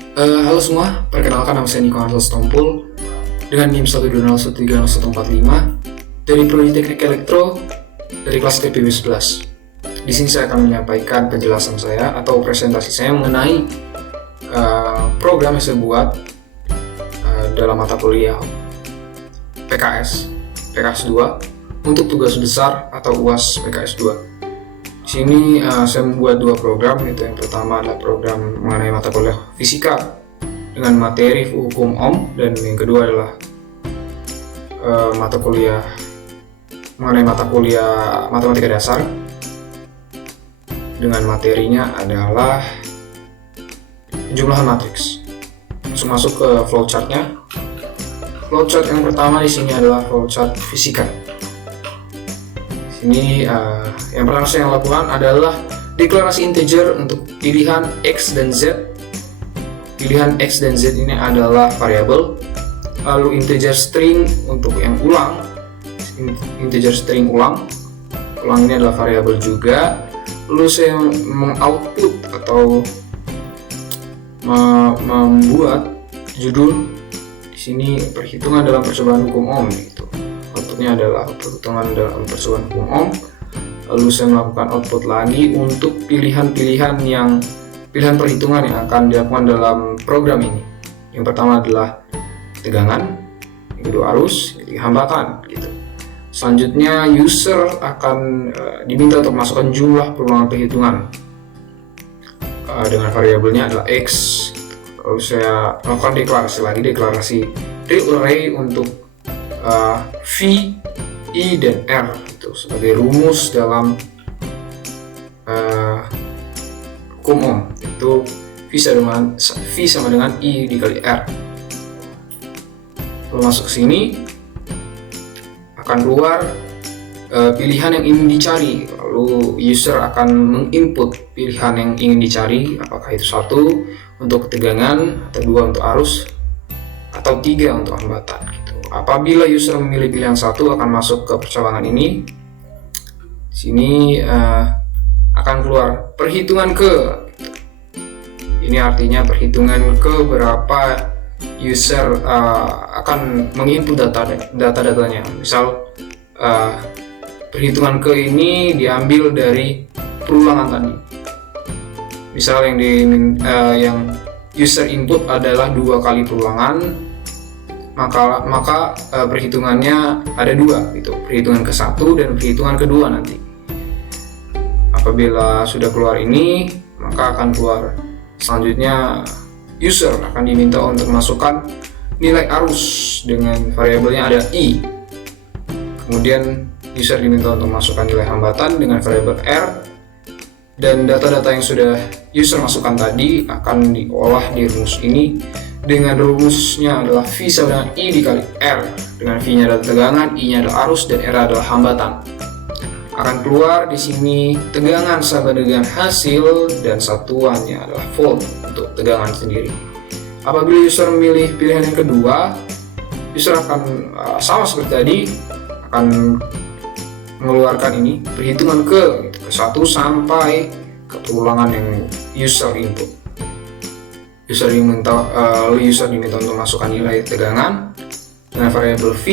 Halo semua, perkenalkan nama saya Niko Hansel Stompul dengan NIM 120130145 dari Prodi Teknik Elektro dari kelas TPB 11. Di sini saya akan menyampaikan penjelasan saya atau presentasi saya mengenai program yang saya buat dalam mata kuliah PKS 2 untuk tugas besar atau UAS PKS 2. Di sini saya membuat dua program, yaitu yang pertama adalah program mengenai mata kuliah fisika dengan materi hukum Ohm, dan yang kedua adalah mata kuliah mengenai mata kuliah matematika dasar dengan materinya adalah jumlahan matriks. Masuk ke flowchartnya. Flowchart yang pertama di sini adalah flowchart fisika. Ini yang pertama saya lakukan adalah deklarasi integer untuk pilihan X dan Z. Pilihan X dan Z ini adalah variabel. Lalu integer string untuk yang ulang. Integer string ulang. Ulang ini adalah variabel juga. Lalu saya mengoutput atau membuat judul di sini perhitungan dalam percobaan hukum Ohm gitu. Outputnya adalah perhitungan dalam percobaan hukum Ohm. Lalu saya melakukan output lagi untuk pilihan perhitungan yang akan dilakukan dalam program ini. Yang pertama adalah tegangan, yang kedua arus, yang ketiga hambatan gitu. Selanjutnya user akan diminta untuk masukkan jumlah perulangan perhitungan dengan variabelnya adalah X. Lalu saya melakukan deklarasi real array untuk V, I, dan R itu sebagai rumus dalam hukum Ohm, itu V sama dengan I dikali R. Lalu masuk ke sini akan keluar pilihan yang ingin dicari. Lalu user akan menginput pilihan yang ingin dicari, apakah itu 1 untuk tegangan, atau 2 untuk arus, atau 3 untuk hambatan gitu. Apabila user memilih pilihan 1 akan masuk ke percabangan ini. Di sini akan keluar perhitungan ke. Ini artinya perhitungan ke berapa user akan menginput data-datanya. Misal perhitungan ke ini diambil dari perulangan tadi. Misal yang user input adalah 2 kali perulangan, maka perhitungannya ada 2 gitu, perhitungan ke-1 dan perhitungan kedua nanti. Apabila sudah keluar ini, maka akan keluar selanjutnya user akan diminta untuk masukkan nilai arus dengan variabelnya ada I. Kemudian user diminta untuk masukkan nilai hambatan dengan variabel R, dan data-data yang sudah user masukkan tadi akan diolah di rumus ini dengan rumusnya adalah V sama dengan I dikali R, dengan V-nya adalah tegangan, I-nya adalah arus, dan R adalah hambatan. Akan keluar di sini tegangan sama dengan hasil, dan satuannya adalah volt untuk tegangan sendiri. Apabila user memilih pilihan yang kedua, user akan sama seperti tadi, akan mengeluarkan ini perhitungan ke 1 sampai ke perulangan yang user input. User diminta untuk masukkan nilai tegangan dengan variabel V,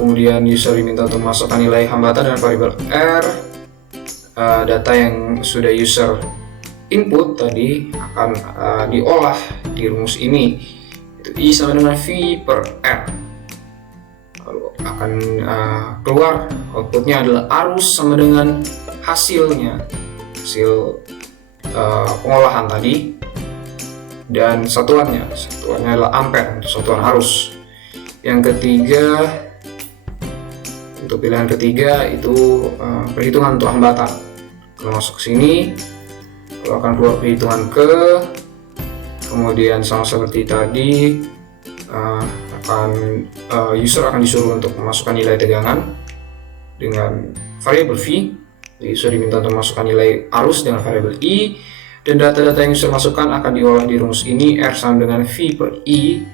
kemudian user diminta untuk masukkan nilai hambatan dengan variabel R. Data yang sudah user input tadi akan diolah di rumus ini, itu I sama dengan V per R. Lalu akan keluar outputnya adalah arus sama dengan hasil pengolahan tadi, dan satuannya adalah ampere untuk satuan arus. Yang ketiga, untuk pilihan ketiga itu perhitungan untuk hambatan. Kalau masuk ke sini, kalau akan keluar perhitungan ke, kemudian sama seperti tadi user akan disuruh untuk memasukkan nilai tegangan dengan variabel V. User diminta untuk memasukkan nilai arus dengan variabel I, dan data-data yang user masukkan akan diolah di rumus ini, R sama dengan V per I.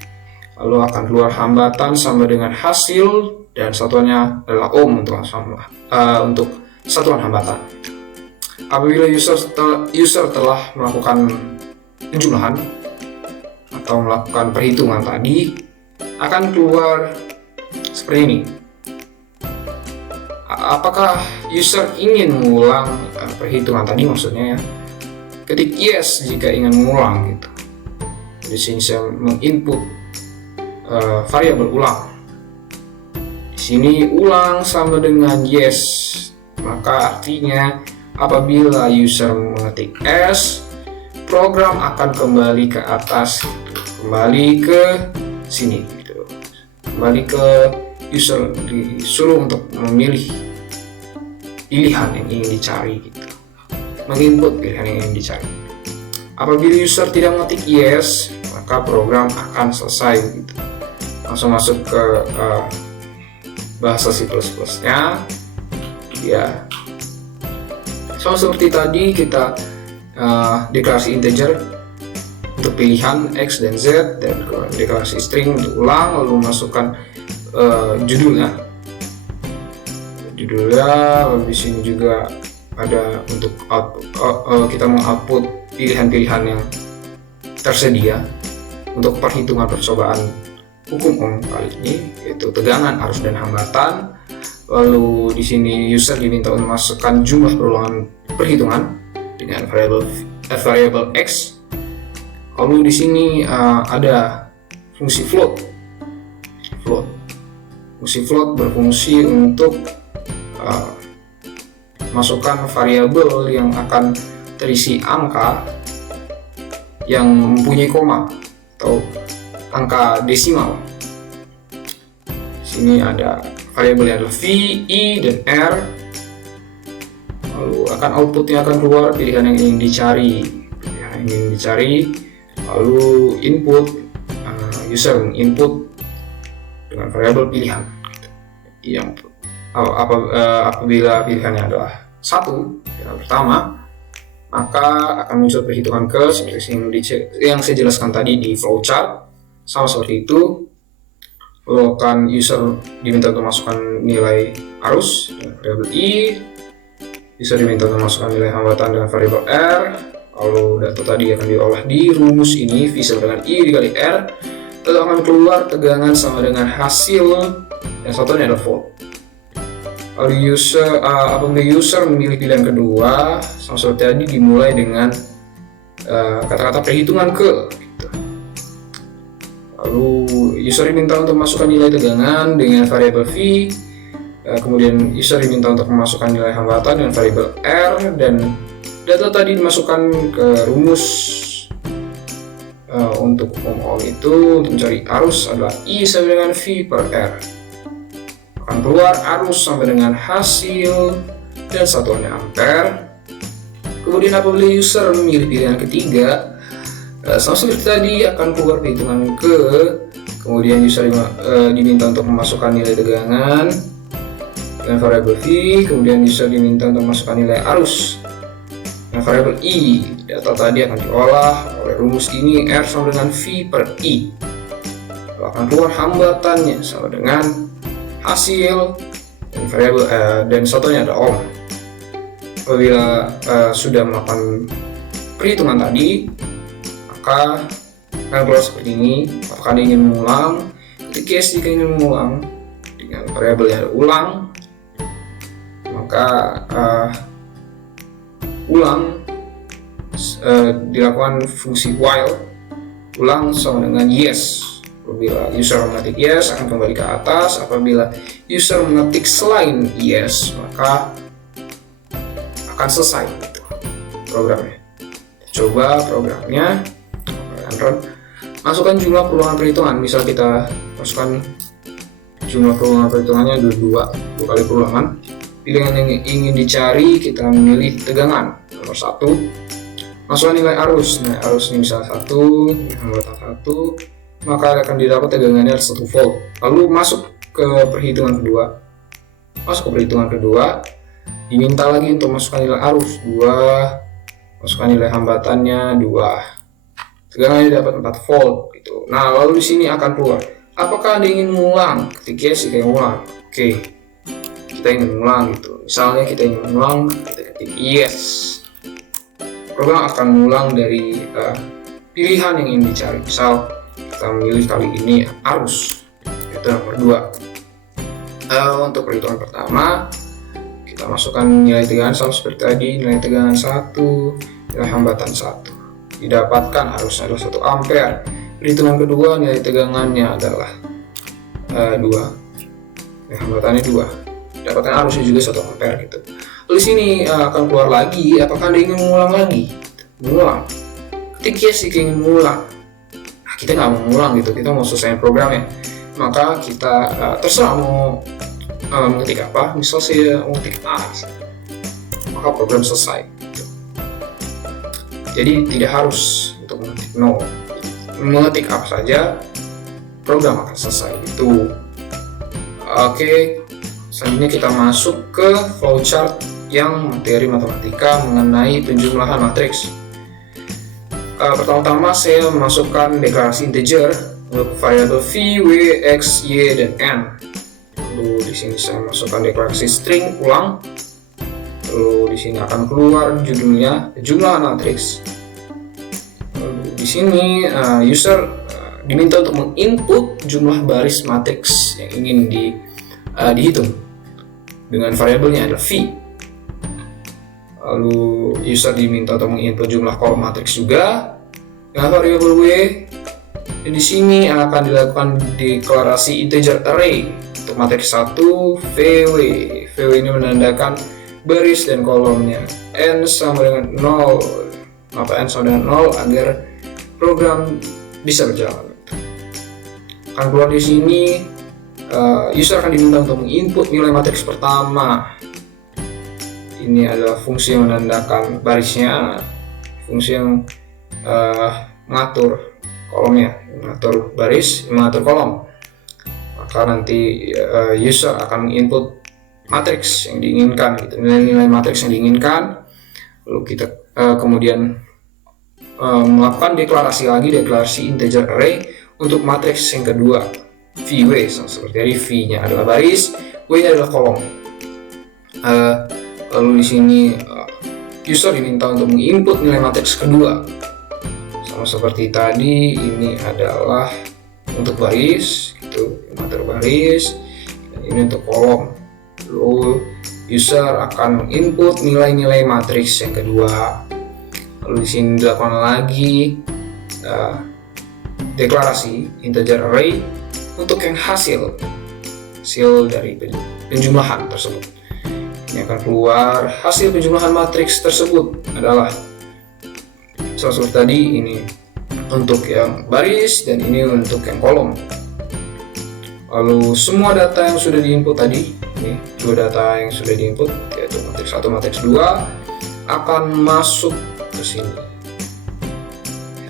Lalu akan keluar hambatan sama dengan hasil, dan satuannya adalah Ohm untuk satuan hambatan. Apabila user telah melakukan penjumlahan atau melakukan perhitungan tadi, akan keluar seperti ini. Apakah user ingin mengulang perhitungan tadi, maksudnya ya? Ketik yes jika ingin mengulang gitu. Di sini saya menginput variabel ulang. Di sini ulang sama dengan yes, maka artinya apabila user mengetik S, program akan kembali ke atas, kembali ke sini gitu. Kembali ke user, disuruh untuk memilih pilihan yang ingin dicari gitu, menginput pilihan yang ingin dicari. Apabila user tidak mengetik yes, maka program akan selesai gitu. Langsung masuk ke bahasa C++ nya ya. Sama seperti tadi kita deklarasi integer untuk pilihan X dan Z, dan deklarasi string untuk ulang, lalu masukkan judulnya, lalu di sini juga ada untuk kita mau output pilihan-pilihan yang tersedia untuk perhitungan percobaan hukum Ohm kali ini, yaitu tegangan, arus, dan hambatan. Lalu di sini user diminta untuk memasukkan jumlah perulangan perhitungan dengan variabel X. Lalu di sini ada fungsi float. Fungsi float berfungsi untuk masukkan variabel yang akan terisi angka yang mempunyai koma atau angka desimal. Di sini ada variabel yang adalah V, I, dan R. Lalu outputnya akan keluar pilihan yang ingin dicari. Lalu input, user input dengan variabel pilihan. Yang apabila pilihannya adalah 1, pilihan pertama, maka akan muncul perhitungan curl seperti yang saya jelaskan tadi di flowchart. Sama seperti itu. Lalu akan user diminta untuk masukkan nilai arus dengan variabel I, user diminta untuk masukkan nilai hambatan dengan variabel R. Lalu data tadi akan diolah di rumus ini, V sama dengan I dikali R. Lalu akan keluar tegangan sama dengan hasil yang satunya adalah volt. Lalu apabila user memilih pilihan kedua, sama seperti tadi dimulai dengan kata-kata perhitungan ke gitu. Lalu user diminta untuk memasukkan nilai tegangan dengan variabel V, kemudian user diminta untuk memasukkan nilai hambatan dengan variabel R, dan data tadi dimasukkan ke rumus untuk Ohm itu. Untuk mencari arus adalah I sama dengan V per R. Akan keluar arus sama dengan hasil dan satuannya ampere. Kemudian apabila user memilih pilihan ketiga, sama seperti tadi akan keluar perhitungan ke, kemudian user diminta untuk memasukkan nilai tegangan dengan variabel V, kemudian user diminta untuk memasukkan nilai arus dengan variabel I. Data tadi akan diolah oleh rumus ini, R sama dengan V per I. Lalu akan keluar hambatannya sama dengan hasil dan variabel dan satunya ada Ohm. Apabila sudah melakukan perhitungan tadi, maka akan keluar seperti ini. Apakah Anda ingin mengulang? Ketika jika ingin mengulang dengan variabel yang ada ulang, maka ulang dilakukan fungsi while, ulang sama dengan yes. Apabila user mengetik yes akan kembali ke atas. Apabila user mengetik selain yes, maka akan selesai gitu, programnya. Coba programnya, run. Masukkan jumlah perulangan perhitungan. Misal kita masukkan jumlah perulangan perhitungannya 2 kali perulangan. Pilihan yang ingin dicari, kita memilih tegangan nomor 1. Masukkan nilai arus. Nah, arus ini misalnya 1, hambatan 1. Maka akan didapat tegangannya 1 volt. Lalu masuk ke perhitungan kedua. Diminta lagi untuk masukkan nilai arus 2, masukkan nilai hambatannya 2. Tegangannya dapat 4 volt gitu. Nah, lalu di sini akan keluar. Apakah Anda ingin mengulang? Ketik yes jika ingin mengulang. Oke. Kita ingin mengulang gitu. Misalnya kita ingin mengulang, kita ketik yes. Program akan mengulang dari pilihan yang ingin dicari. Misal kita memilih kali ini arus, itu nomor 2. Untuk perhitungan pertama, kita masukkan nilai tegangan sama seperti tadi, nilai tegangan 1, nilai hambatan 1. Didapatkan arusnya adalah 1 ampere. Perhitungan kedua, nilai tegangannya adalah 2, nilai hambatannya 2. Dapatkan arusnya juga 1 ampere gitu. Lalu sini akan keluar lagi, apakah Anda ingin mengulang lagi? Mengulang. Ketika yes jika ingin mengulang, kita nggak mau mengulang gitu, kita mau selesai programnya. Maka kita terserah mau mengetik apa. Misal saya mengetik A, maka program selesai. Jadi tidak harus untuk mengetik no, mengetik apa saja, program akan selesai itu. Oke, selanjutnya kita masuk ke flowchart yang materi matematika mengenai penjumlahan matriks. Pertama-tama saya memasukkan deklarasi integer untuk variabel v, w, x, y, dan n. Lalu di sini saya masukkan deklarasi string ulang. Lalu di sini akan keluar judulnya jumlah matriks. Lalu di sini user diminta untuk menginput jumlah baris matriks yang ingin dihitung dengan variabelnya adalah v. Lalu user diminta untuk menginput jumlah kolom matriks juga dengan variabel w. Dan di sini akan dilakukan deklarasi integer array untuk matriks 1 vw. Vw ini menandakan baris dan kolomnya. N sama dengan 0. Maka n sama dengan 0 agar program bisa berjalan. Akan keluar di sini user akan diminta untuk menginput nilai matriks pertama. Ini adalah fungsi yang menandakan barisnya, fungsi yang mengatur kolomnya, mengatur baris, mengatur kolom. Maka nanti user akan menginput matriks yang diinginkan, gitu, nilai-nilai matriks yang diinginkan. Lalu kita kemudian melakukan deklarasi integer array untuk matriks yang kedua, vw, seperti tadi v-nya adalah baris, w-nya adalah kolom. Lalu di sini user diminta untuk menginput nilai matriks kedua. Sama seperti tadi, ini adalah untuk baris, gitu, mengatur baris, dan ini untuk kolom. Lalu user akan menginput nilai-nilai matriks yang kedua. Lalu di sini dilakukan lagi deklarasi integer array untuk yang hasil dari penjumlahan tersebut. Ini akan keluar hasil penjumlahan matriks tersebut adalah seperti tadi, ini untuk yang baris dan ini untuk yang kolom. Lalu semua data yang sudah diinput tadi, ini dua data yang sudah diinput yaitu matriks 1, matriks 2 akan masuk ke sini.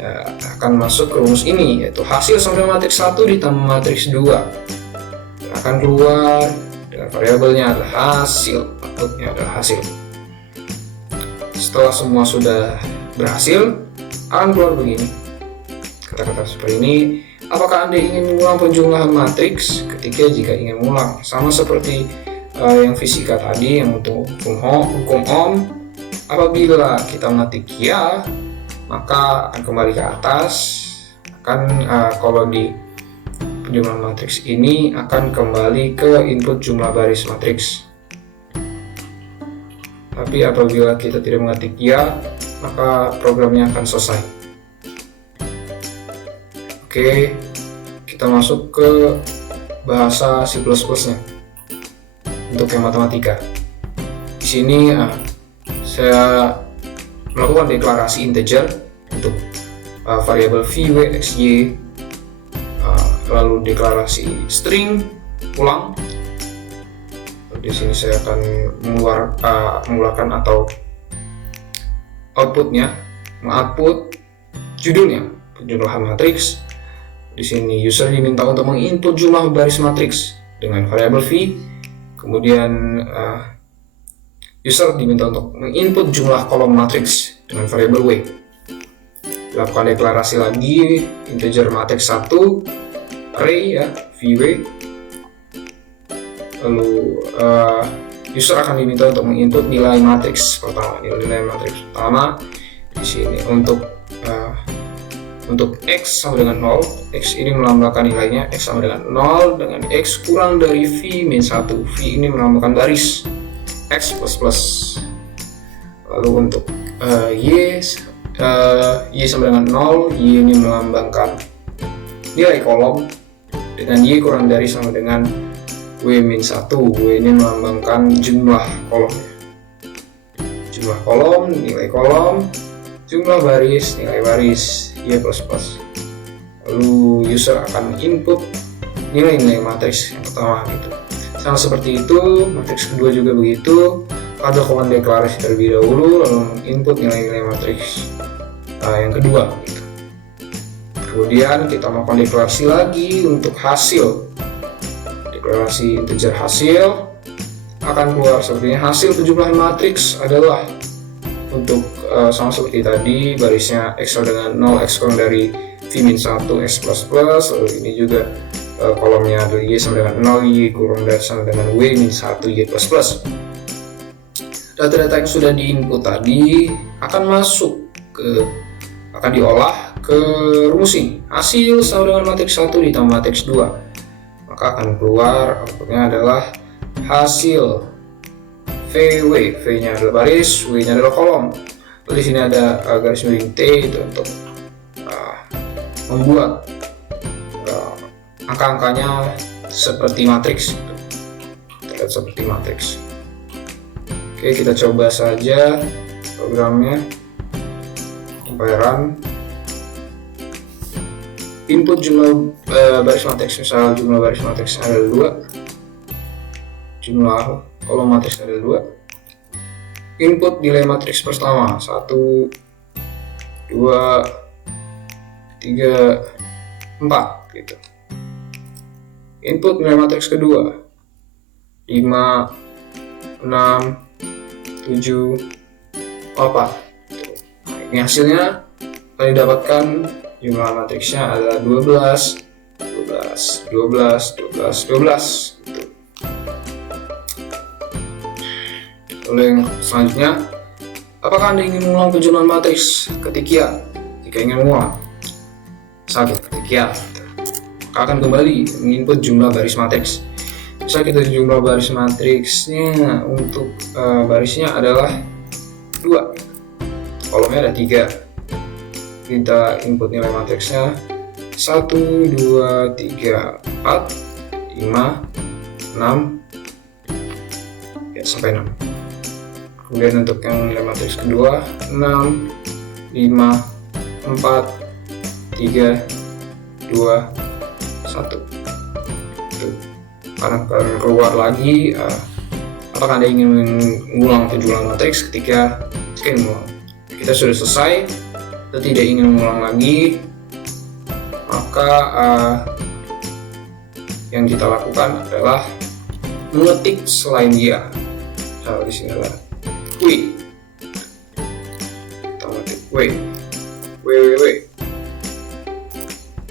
Ya, akan masuk ke rumus ini, yaitu hasil sama dengan matriks 1 ditambah matriks 2 dan akan keluar dengan variabelnya adalah hasil, outputnya adalah hasil. Setelah semua sudah berhasil, akan keluar begini, kata-kata seperti ini. Apakah Anda ingin mengulang penjumlahan matriks? Ketika jika ingin mengulang, sama seperti yang fisika tadi, yang untuk hukum Ohm, apabila kita mengetik ya, maka akan kembali ke atas. Kalau di penjumlahan matriks ini akan kembali ke input jumlah baris matriks. Tapi apabila kita tidak mengetik ya, maka programnya akan selesai. Oke, kita masuk ke bahasa C++ nya untuk yang matematika. Di sini saya melakukan deklarasi integer untuk variabel v, w, x, y, lalu deklarasi string ulang. Di sini saya akan mengeluarkan atau outputnya, mengoutput judulnya penjumlahan matriks. Di sini user diminta untuk menginput jumlah baris matriks dengan variabel v, kemudian user diminta untuk menginput jumlah kolom matriks dengan variabel w. Lakukan deklarasi lagi integer matriks 1 array ya, vw. Lalu user akan diminta untuk menginput nilai matriks pertama. Nilai matriks pertama di sini untuk Untuk X sama dengan 0, X ini melambangkan nilainya, X sama dengan 0 dengan X kurang dari V min 1. V ini melambangkan baris, X plus plus. Lalu untuk Y sama dengan 0, Y ini melambangkan nilai kolom, dengan Y kurang dari sama dengan W min 1. W ini melambangkan jumlah kolomnya. Jumlah kolom, nilai kolom, jumlah baris, nilai baris, Y plus plus. Lalu user akan input nilai-nilai matriks yang pertama gitu. Sama seperti itu, matriks kedua juga begitu. Ada command deklarasi terlebih dahulu, lalu input nilai-nilai matriks yang kedua gitu. Kemudian kita melakukan deklarasi lagi untuk hasil. Deklarasi integer hasil akan keluar seperti ini. Hasil penjumlahan matriks adalah untuk sama seperti tadi, barisnya X sama dengan 0, X kurang dari V min 1, X plus plus. Lalu ini juga kolomnya adalah Y sama dengan 0, Y kurang dari sama dengan W min 1, Y plus plus. Data-data yang sudah diinput tadi akan akan diolah ke rumusing. Hasil sama dengan matriks 1 ditambah matriks 2. Maka akan keluar outputnya adalah hasil VW. V-nya adalah baris, W-nya adalah kolom. Lalu di sini ada garis miring T itu untuk membuat angka-angkanya seperti matriks. Terlihat seperti matriks. Oke, kita coba saja programnya. Compilean. Input jumlah baris matriks, misal jumlah baris matriks ada 2, jumlah kolom matriks ada 2. Input nilai matriks pertama 1, 2, 3, 4 gitu. Input nilai matriks kedua 5, 6, 7, 8. Nah, ini hasilnya akan didapatkan jumlah matriksnya adalah 12, 12, 12, 12, 12 gitu. Lalu yang selanjutnya, apakah Anda ingin mengulang penjumlahan matriks ketik ya? Jika ingin mengulang, ketik ya, maka akan kembali menginput jumlah baris matriks. Misal kita jumlah baris matriksnya untuk barisnya adalah 2, kolomnya ada 3. Kita input nilai matriksnya 1, 2, 3, 4, 5, 6 ya, sampai 6. Kemudian untuk yang nilai matriks kedua 6, 5, 4, 3, 2, 1. Karena keluar lagi, apakah Anda ingin mengulang penjumlahan matriks ketika mengulang. Kita sudah selesai, kita tidak ingin mengulang lagi, maka yang kita lakukan adalah mengetik selain dia. Nah, di sini adalah W. Kita mengetik W.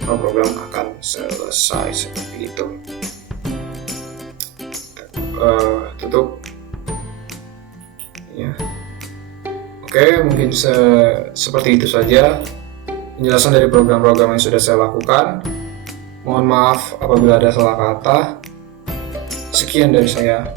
Maka program akan selesai seperti itu. Tutup ya. Oke, mungkin seperti itu saja penjelasan dari program-program yang sudah saya lakukan. Mohon maaf apabila ada salah kata. Sekian dari saya.